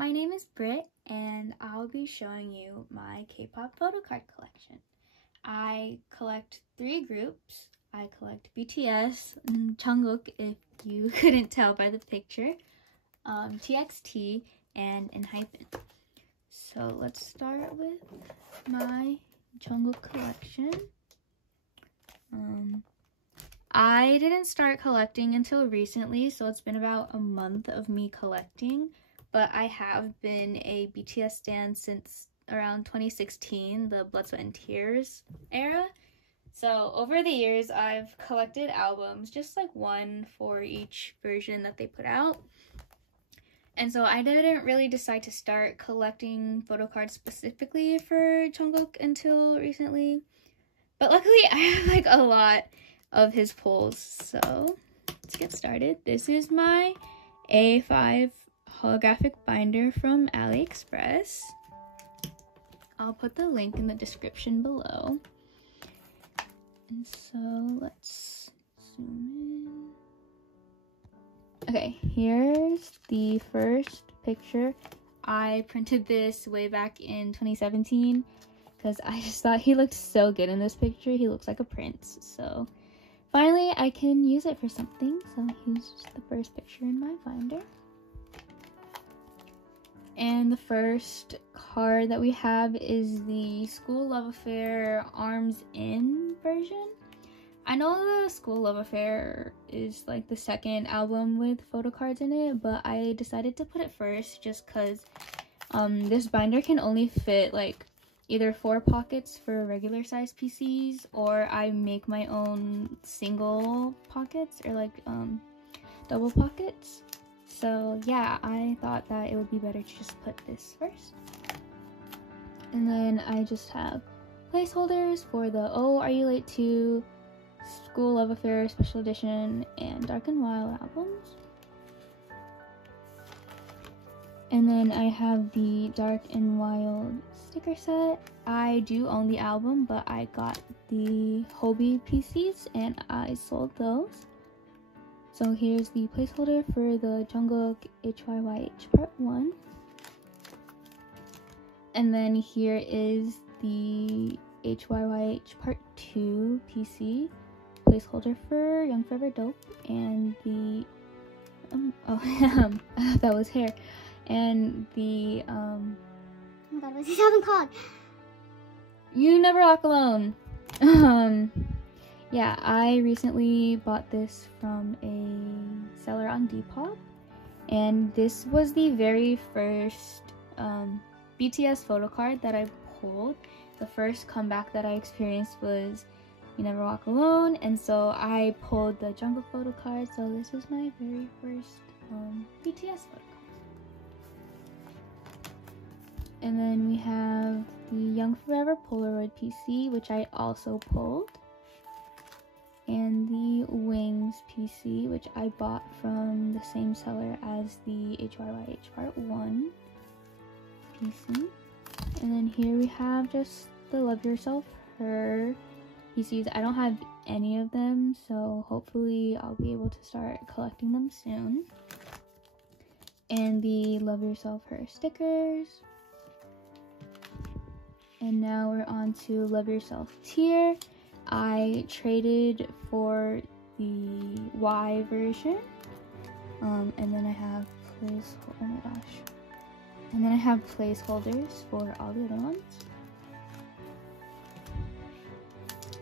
my name is Britt, and I'll be showing you my K-pop photo card collection. I collect 3 groups. I collect BTS, and Jungkook, if you couldn't tell by the picture, TXT, and ENHYPEN. So let's start with my Jungkook collection. I didn't start collecting until recently, so it's been about a month of me collecting, but I have been a BTS stan since around 2016, the Blood, Sweat, and Tears era. So over the years, I've collected albums, just like one for each version that they put out. And so I didn't really decide to start collecting photo cards specifically for Jungkook until recently. But luckily, I have like a lot of his pulls, so let's get started. This is my A5 holographic binder from AliExpress. I'll put the link in the description below. And so let's zoom in. Okay, here's the first picture. I printed this way back in 2017 because I just thought he looked so good in this picture. He looks like a prince, so finally I can use it for something. So here's just the first picture in my binder. And the first card that we have is the School Love Affair Arms In version. I know the School Love Affair is like the second album with photo cards in it, but I decided to put it first just because this binder can only fit like either 4 pockets for regular size PCs, or I make my own single pockets or like double pockets. So yeah, I thought that it would be better to just put this first. And then I just have placeholders for the Oh Are You Late To, School Love Affair Special Edition, and Dark and Wild albums. And then I have the Dark and Wild sticker set. I do own the album, but I got the Hobie PCs and I sold those. So here's the placeholder for the Jungkook HYYH Part 1. And then here is the HYYH Part 2 PC placeholder for Young Forever Dope, and the that was hair, and the oh my god, what's this album called? You Never Walk Alone. Yeah, I recently bought this from a seller on Depop, and this was the very first BTS photo card that I pulled. The first comeback that I experienced was You Never Walk Alone, and so I pulled the Jungkook photo card, so this is my very first BTS photo card. And then we have the Young Forever Polaroid PC, which I also pulled, and the Wings PC, which I bought from the same seller as the HYYH Part 1 PC. And then here we have just the Love Yourself Her PCs. I don't have any of them, so hopefully I'll be able to start collecting them soon. And the Love Yourself Her stickers. And now we're on to Love Yourself Tear. I traded for the Y version, and then I have placeholders for all the other ones.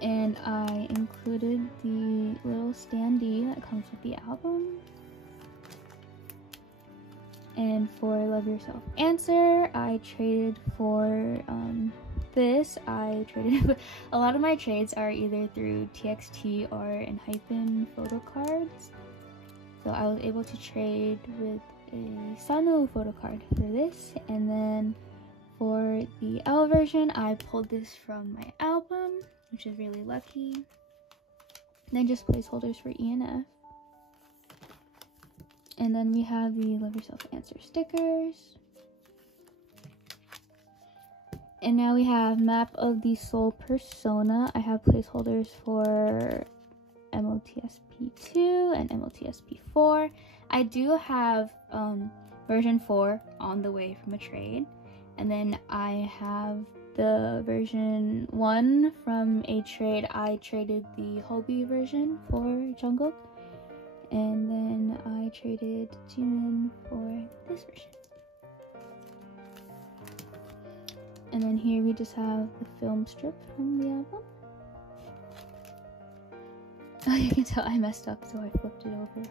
And I included the little standee that comes with the album. And for Love Yourself Answer, I traded for this. I traded a lot of my trades are either through TXT or ENHYPEN photo cards. So I was able to trade with a Sanu photo card for this, and then for the L version, I pulled this from my album, which is really lucky. And then just placeholders for E and F. And then we have the Love Yourself Answer stickers. And now we have Map of the Soul Persona. I have placeholders for MOTSP2 and MOTSP4. I do have version 4 on the way from a trade. And then I have the version 1 from a trade. I traded the Hobie version for Jungkook. And then I traded Jimin for this version. And then here we just have the film strip from the album. Oh, you can tell I messed up, so I flipped it over.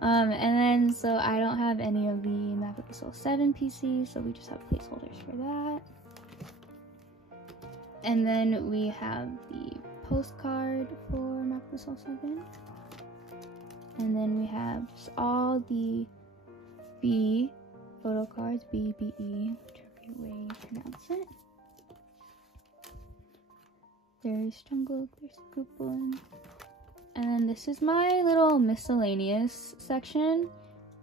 And then, so I don't have any of the Map of the Soul 7 PCs, so we just have placeholders for that. And then we have the postcard for Map of the Soul 7. And then we have just all the B photo cards, B, B, E, whichever way you pronounce it. There's Jungkook, there's Gupon. And this is my little miscellaneous section.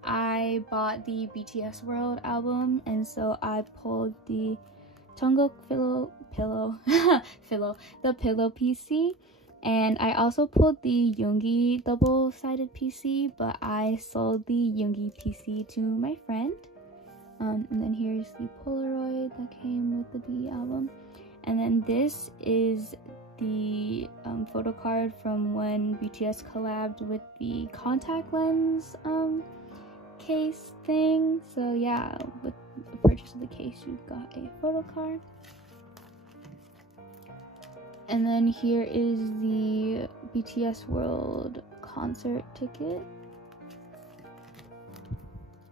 I bought the BTS World album, and so I pulled the Jungkook the pillow PC, and I also pulled the Yoongi double-sided PC, but I sold the Yoongi PC to my friend. And then here's the Polaroid that came with the B album, and then this is the photo card from when BTS collabed with the contact lens case thing. So yeah, with the purchase of the case, you got a photo card. And then here is the BTS World concert ticket.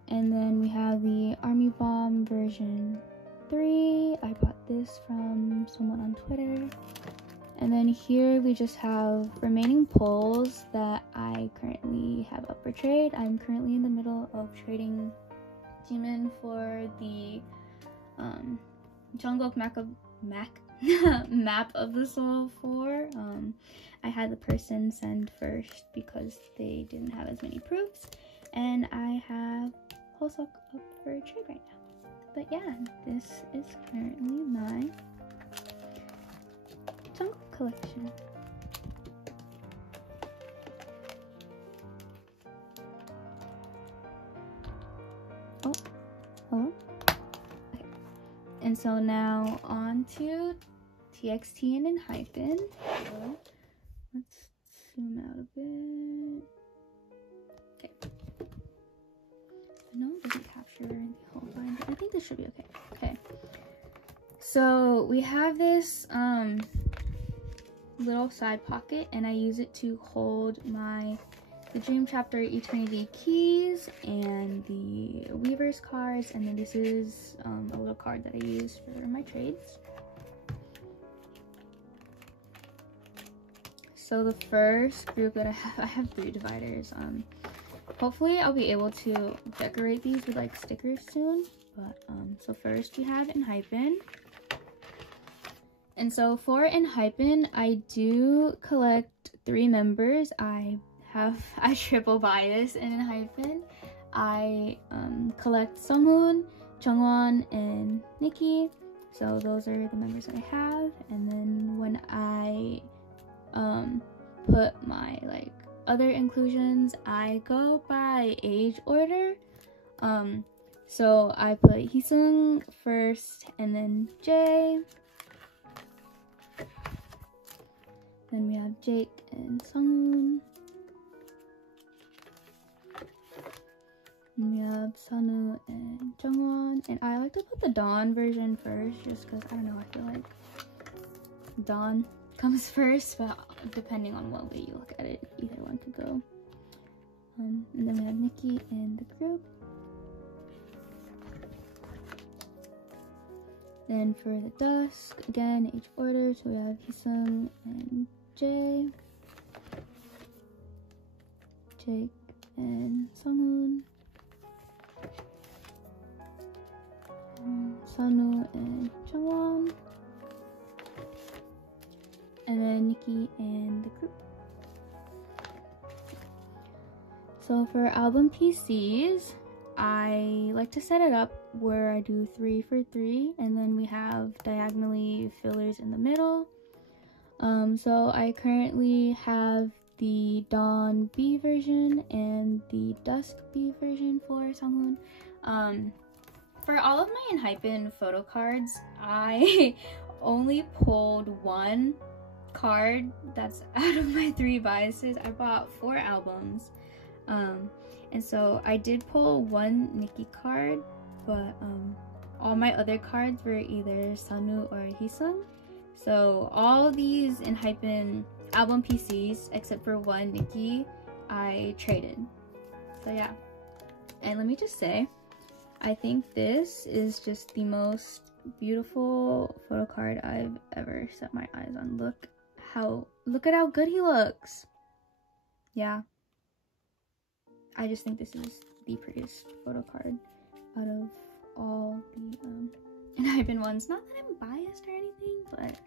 And then we have the Army Bomb version 3. I bought this from someone on Twitter. And then here we just have remaining pulls that I currently have up for trade. I'm currently in the middle of trading Jimin for the Jungkook Map of the Soul 4. I had the person send first because they didn't have as many proofs, and I have Hoseok up for trade right now. But yeah, this is currently my Jungkook collection. Oh, hello. Okay. And so now on to TXT and ENHYPEN. So let's zoom out a bit. Okay. No, it doesn't capture the whole line, but I think this should be okay. Okay. So we have this little side pocket, and I use it to hold the Dream Chapter Eternity keys and the Weavers cards, and then this is a little card that I use for my trades. So the first group that I have 3 dividers. Hopefully I'll be able to decorate these with like stickers soon. But so first we have ENHYPEN. And so for ENHYPEN, I do collect 3 members. I triple bias in ENHYPEN. I collect Sunghoon, Jungwon, and Nikki. So those are the members that I have. And then when I put my like other inclusions, I go by age order. So I put Heesung first, and then Jae. Then we have Jake and Sunghoon. And we have Sunu and Jungwon. And I like to put the Dawn version first, just because, I don't know, I feel like Dawn comes first, but depending on what way you look at it, either one could go. And then we have Nikki in the group. Then for the dusk, again, age order, so we have Heesung and Jae, Jake and Sunghoon, Sunu and Jungwon, and then Nikki and the group. So for album PCs, I like to set it up where I do 3 for 3, and then we have diagonally fillers in the middle. So I currently have the Dawn B version and the Dusk B version for Sunghoon. For all of my ENHYPEN photo cards, I only pulled one card that's out of my 3 biases. I bought 4 albums, and so I did pull one Nikki card, but all my other cards were either Sanu or Hisung. So all these ENHYPEN album PCs, except for one Nikki, I traded. So yeah, and let me just say, I think this is just the most beautiful photo card I've ever set my eyes on. Look at how good he looks. Yeah, I just think this is the prettiest photo card out of all the ENHYPEN ones. Not that I'm biased or anything, but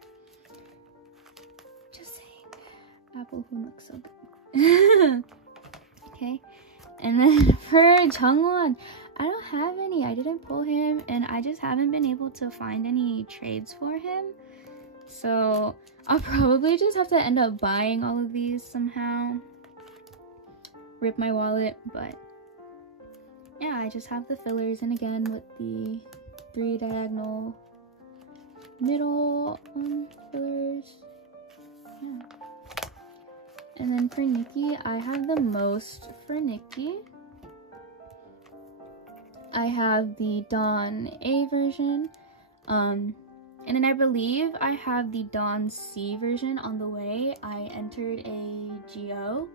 just saying, Apple Hoon looks so good. Okay, and then for Jungwon, I don't have any. I didn't pull him, and I just haven't been able to find any trades for him. So I'll probably just have to end up buying all of these somehow. Rip my wallet, but yeah, I just have the fillers, and again with the 3 diagonal middle fillers. Yeah. And then for Nikki, I have the most for Nikki. I have the Dawn A version, and then I believe I have the Dawn C version on the way. I entered a GO,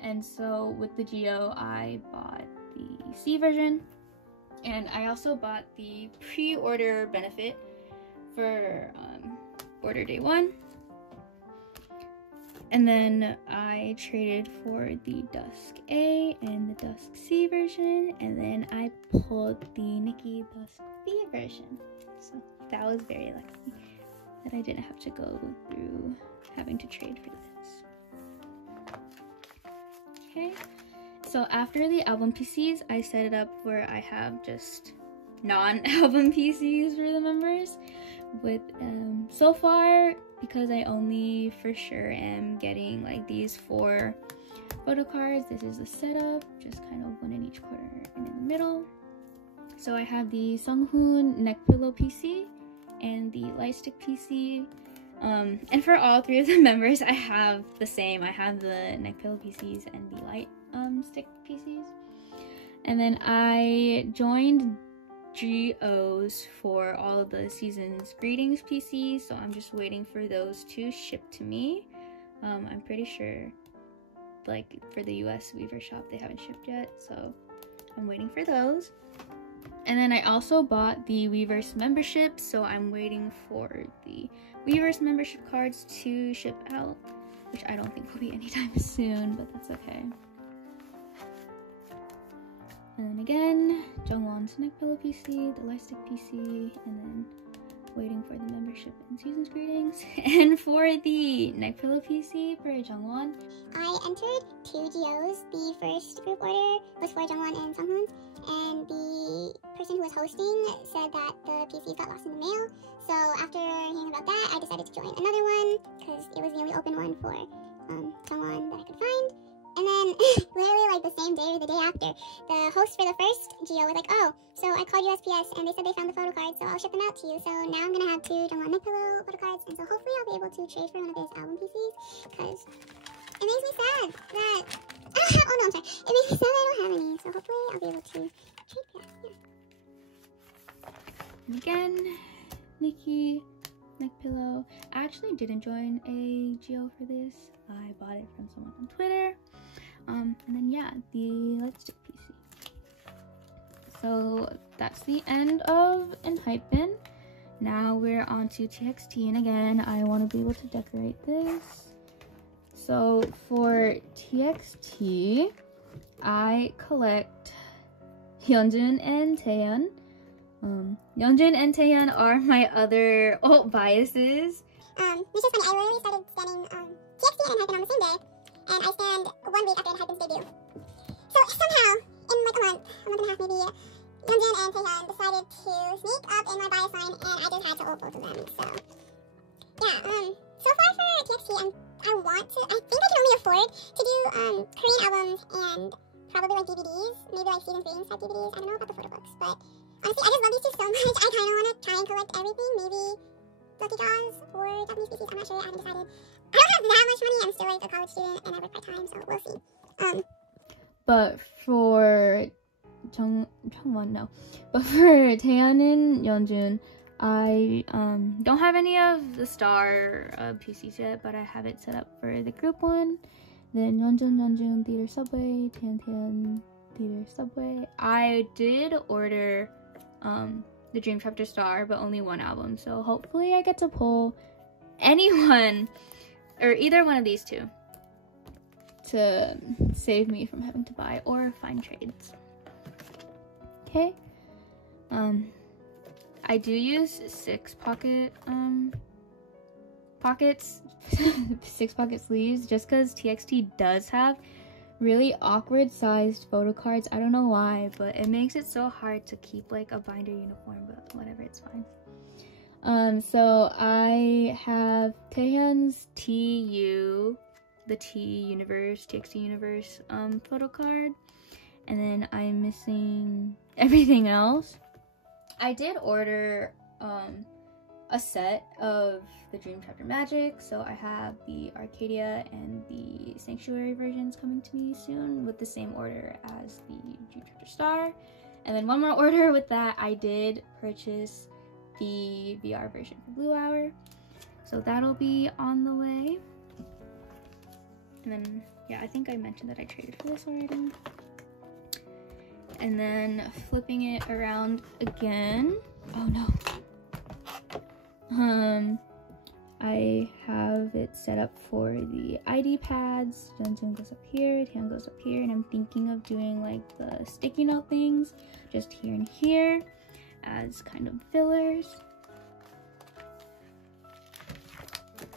and so with the GO, I bought the C version, and I also bought the pre-order benefit for order day 1. And then I traded for the Dusk A and the Dusk C version, and then I pulled the Nikki Dusk B version. So that was very lucky that I didn't have to go through having to trade for this. Okay, so after the album PCs, I set it up where I have just non-album PCs for the members. With so far, because I only for sure am getting like these 4 photo cards, this is the setup, just kind of 1 in each corner and in the middle. So I have the Sunghoon neck pillow PC and the Lightstick PC, and for all 3 of the members I have the same. I have the neck pillow PCs and the light stick PCs. And then I joined GOs for all of the season's greetings PCs, so I'm just waiting for those to ship to me. I'm pretty sure, like for the US Weaver shop, they haven't shipped yet, so I'm waiting for those. And then I also bought the Weverse membership, so I'm waiting for the Weverse membership cards to ship out, which I don't think will be anytime soon, but that's okay. And then again, Jungwon's neck pillow PC, the Lightstick PC, and then waiting for the membership and season's greetings. And for the neck pillow PC for Jungwon, I entered 2 GOs. The first group order was for Jungwon and Sunghoon, and the person who was hosting said that the PCs got lost in the mail. So after hearing about that, I decided to join another one because it was the only open one for Jungwon that I could find. And then, literally like the same day or the day after, the host for the first GO was like, oh, so I called USPS and they said they found the photo cards, so I'll ship them out to you. So now I'm going to have 2 Jungwon neck pillow photo cards, and so hopefully I'll be able to trade for one of his album PCs, because it makes me sad that, oh no, I'm sorry, it makes me sad that I don't have any, so hopefully I'll be able to trade for that, yeah. and again, Nikki neck pillow. I actually didn't join a GO for this. I bought it from someone on Twitter. And then yeah, the Lightstick PC. So that's the end of ENHYPEN. Now we're on to TXT, and again, I want to be able to decorate this. So for TXT, I collect Hyunjin and Taeyeon. Hyunjin and Taeyeon are my other alt biases. Which is funny, I literally started scanning TXT and ENHYPEN on the same day, and I scanned 1 week after ENHYPEN's debut. So somehow, in like a month and a half maybe, Hyunjin and Taeyeon decided to sneak up in my bias line, and I just had to ult both of them. So yeah, so far for TXT, I think I can only afford to do Korean albums and probably like DVDs, maybe like Stephen Green's type DVDs. I don't know about the photo books, but honestly, I just love these two so much. I kind of want to try and collect everything. Maybe Lucky Jaws or Japanese species. I'm not sure. I haven't decided. I don't have that much money. I'm still like a college student and I work part-time, so we'll see. But for but for Taeyeon and Yeonjun, I don't have any of the star PCs yet, but I have it set up for the group one. Then Yeonjun Theater Subway, Taeyeon Theater Subway. I did order the Dream Chapter Star, but only one album, so hopefully I get to pull anyone or either one of these two to save me from having to buy or find trades. Okay. I do use 6-pocket pockets, 6-pocket sleeves, just because TXT does have really awkward sized photo cards. I don't know why, but it makes it so hard to keep like a binder uniform, but whatever, it's fine. So I have Taeyeon's TU, the TXT Universe photo card, and then I'm missing everything else. I did order a set of the Dream Chapter Magic, so I have the Arcadia and the Sanctuary versions coming to me soon with the same order as the Dream Chapter Star. And then one more order with that, I did purchase the VR version for Blue Hour, so that'll be on the way. And then, yeah, I think I mentioned that I traded for this already. And then flipping it around again. Oh no. I have it set up for the ID pads. Yeonjun goes up here, Taeyeon goes up here, and I'm thinking of doing like the sticky note things just here and here as kind of fillers.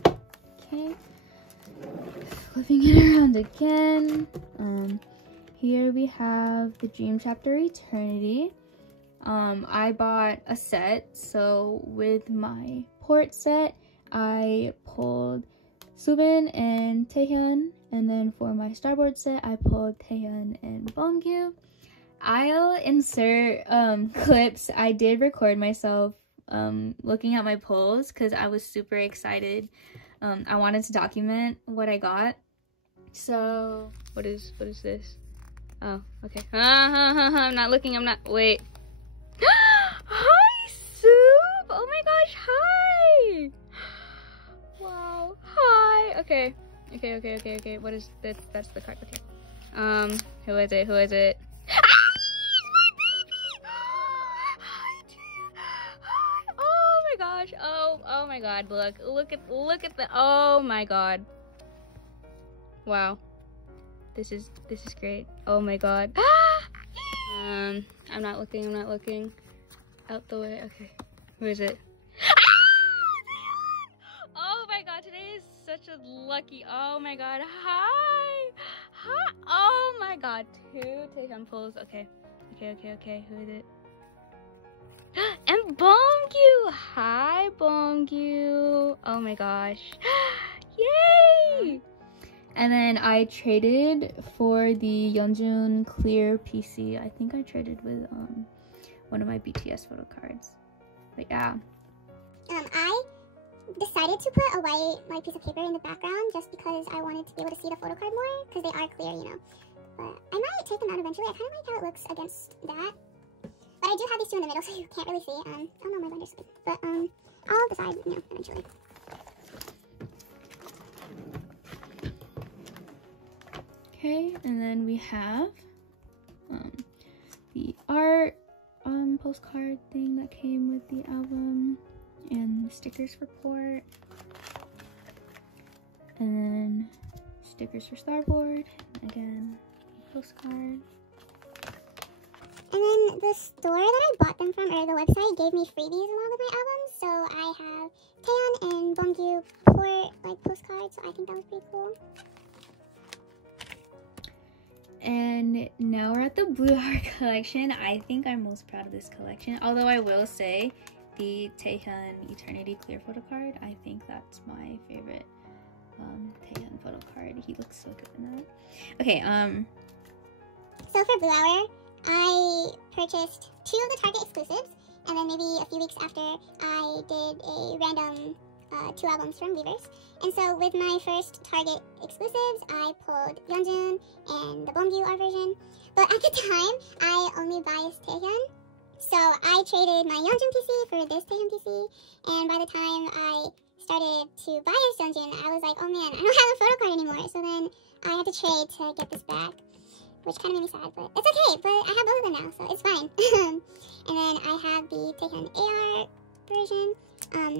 Okay. Flipping it around again. Here we have the Dream Chapter Eternity. I bought a set, so with my port set, I pulled Soobin and Taeyeon, and then for my starboard set, I pulled Taeyeon and Bongyu. I'll insert clips. I did record myself looking at my pulls because I was super excited. I wanted to document what I got. So what is this? Oh, okay. I'm not looking. Wait. Hi, Soup! Oh my gosh, hi! Wow, hi! Okay. What is this? That's the card. Okay. Who is it? Ah! My baby! Hi, Tia! Oh my gosh. Oh my god, look at the, oh my god. Wow. This is great. Oh my god. I'm not looking. Out the way. Okay. Who is it? Oh my god, today is such a lucky. Oh my god. Hi. Oh my god. 2 Taeyeon pulls. Okay. Who is it? And Bongyu. Hi, Bongyu. Oh my gosh. Yay! And then I traded for the Yeonjun Clear PC. I think I traded with one of my BTS photo cards. But yeah. I decided to put a white piece of paper in the background just because I wanted to be able to see the photo card more, because they are clear, you know. But I might take them out eventually. I kind of like how it looks against that. But I do have these two in the middle, so you can't really see. Oh no, my binder's good. But I'll decide, you know, eventually. Okay, and then we have the art postcard thing that came with the album, and stickers for port, and then stickers for starboard, again, postcard. And then the store that I bought them from, or the website, gave me freebies along with my album, so I have Taeyeon and Bongyu port like postcards, so I think that was pretty cool. And now we're at the Blue Hour collection. I think I'm most proud of this collection, although I will say the Taeyeon Eternity Clear photo card, I think that's my favorite Taeyeon photo card. He looks so good in that. Okay, So for Blue Hour, I purchased 2 of the Target exclusives, and then maybe a few weeks after, I did a random 2 albums from Weverse. And so with my first Target exclusives, I pulled Yeonjun and the Beomgyu R version. But at the time, I only biased Taehyun. So I traded my Yeonjun PC for this Taehyun PC, and by the time I started to bias Yeonjun, I was like, oh man, I don't have a photo card anymore. So then I had to trade to get this back, which kind of made me sad, but it's okay. But I have both of them now, so it's fine. And then I have the Taehyun AR version.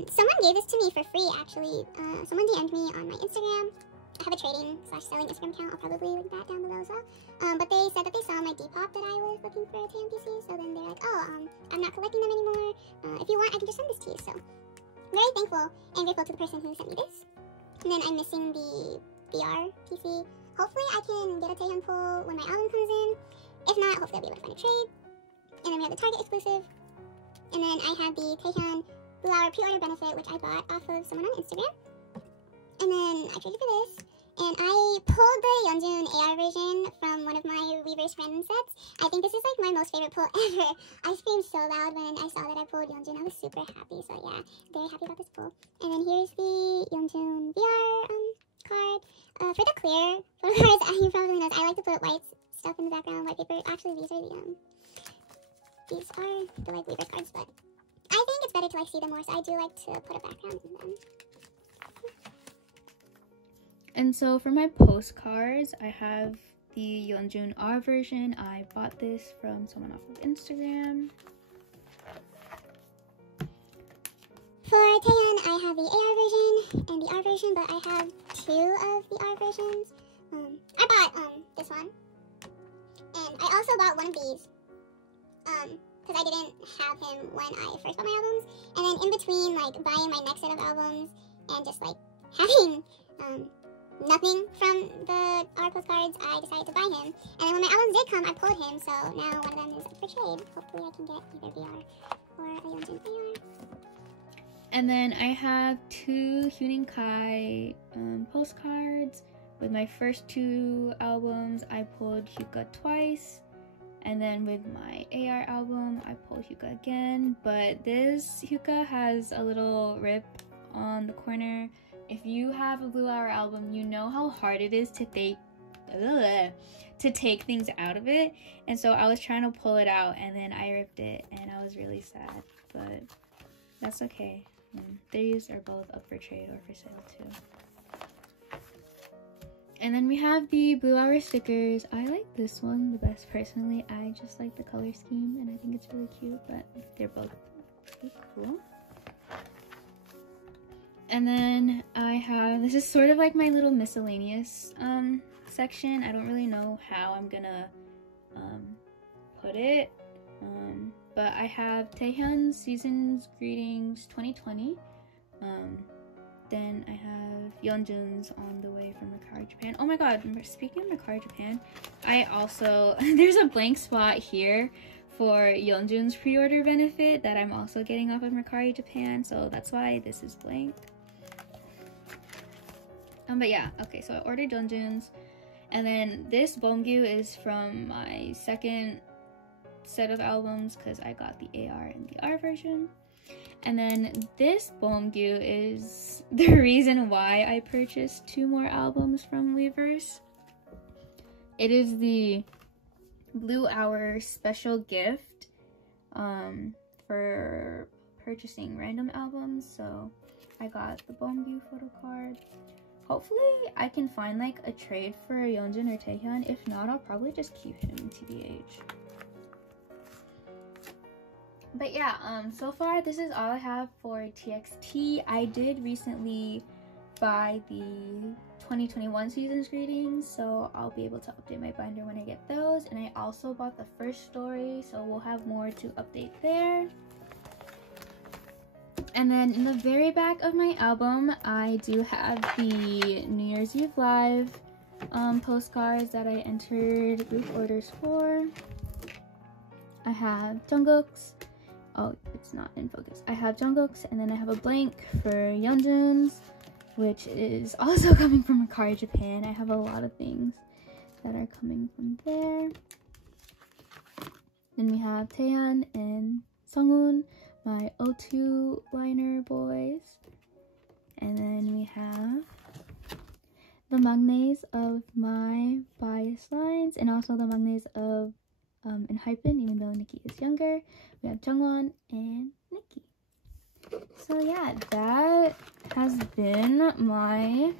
Someone gave this to me for free, actually. Someone DM'd me on my Instagram. I have a trading/selling Instagram account. I'll probably link that down below as well. But they said that they saw my Depop that I was looking for a Taehyun PC. So then they're like, oh, I'm not collecting them anymore. If you want, I can just send this to you. So very thankful and grateful to the person who sent me this. And then I'm missing the VR PC. Hopefully I can get a Taehyun pull when my album comes in. If not, hopefully I'll be able to find a trade. And then we have the Target exclusive. And then I have the Taehyun Blue Hour pre-order benefit, which I bought off of someone on Instagram. And then I traded for this. And I pulled the Yeonjun AR version from one of my Weverse random sets. I think this is like my most favorite pull ever. I screamed so loud when I saw that I pulled Yeonjun. I was super happy. So yeah, very happy about this pull. And then here's the Yeonjun VR card. For the clear photo cards, you probably know, I like to put white stuff in the background, white paper. Actually, these are the like Weverse cards, but I think it's better to like see them more, so I do like to put a background in them. And so for my postcards, I have the Yeonjun R version. I bought this from someone off of Instagram. For Taehyun, I have the AR version and the R version, but I have 2 of the R versions. I bought this one, and I also bought one of these, because I didn't have him when I first bought my albums. And then in between, like, buying my next set of albums and just, like, having, nothing from the R postcards, I decided to buy him. And then when my albums did come, I pulled him, so now one of them is up for trade. Hopefully I can get either VR or a Yeonjun AR. And then I have 2 Huening Kai postcards. With my first 2 albums, I pulled Hyuga twice. And then with my AR album, I pulled Hyuga again. But this Hyuga has a little rip on the corner. If you have a Blue Hour album, you know how hard it is to take things out of it. And so I was trying to pull it out, and then I ripped it, and I was really sad. But that's okay. These are both up for trade or for sale too. And then we have the Blue Hour stickers. I like this one the best personally. I just like the color scheme, and I think it's really cute, but they're both pretty cool. And then I have, this is sort of like my little miscellaneous section. I don't really know how I'm gonna put it, but I have Taehyun's Season's Greetings 2020. Then I have Yeonjun's On the Way from Mercari Japan. Oh my god, speaking of Mercari Japan, I also, there's a blank spot here for Yeonjun's pre-order benefit that I'm also getting off of Mercari Japan, so that's why this is blank. But yeah, okay, so I ordered Yeonjun's, and then this Beomgyu is from my second set of albums because I got the AR and the R version. And then this Beomgyu is the reason why I purchased 2 more albums from Weverse. It is the Blue Hour special gift for purchasing random albums. So I got the Beomgyu photo card. Hopefully I can find like a trade for Yeonjun or Taehyun. If not, I'll probably just keep him TBH. But yeah, so far this is all I have for TXT. I did recently buy the 2021 Season's Greetings, so I'll be able to update my binder when I get those. And I also bought the first story, so we'll have more to update there. And then in the very back of my album, I do have the New Year's Eve Live postcards that I entered group orders for. I have Jungkook's. Oh, it's not in focus. I have Jungkook's, and then I have a blank for Yeonjun's, which is also coming from Mercari Japan. I have a lot of things that are coming from there. Then we have Taehan and Sunghoon, my O2 liner boys. And then we have the maknaes of my bias lines, and also the maknaes of ENHYPEN, even though Nikki is younger. We have Jungwon and Nikki. So yeah, that has been my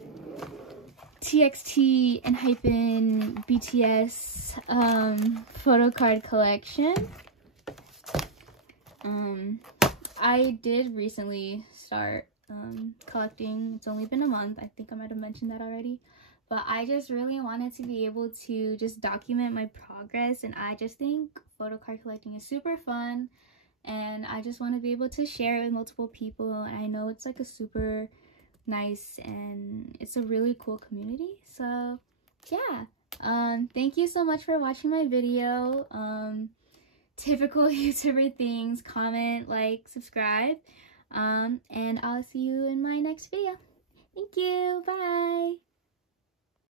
TXT ENHYPEN BTS photo card collection. I did recently start collecting. It's only been a month. I think I might have mentioned that already, but I just really wanted to be able to just document my progress, and I just think photo card collecting is super fun, and I just want to be able to share it with multiple people. And I know it's like a super nice and it's a really cool community. So yeah, thank you so much for watching my video. Typical YouTuber things: comment, like, subscribe, and I'll see you in my next video. Thank you.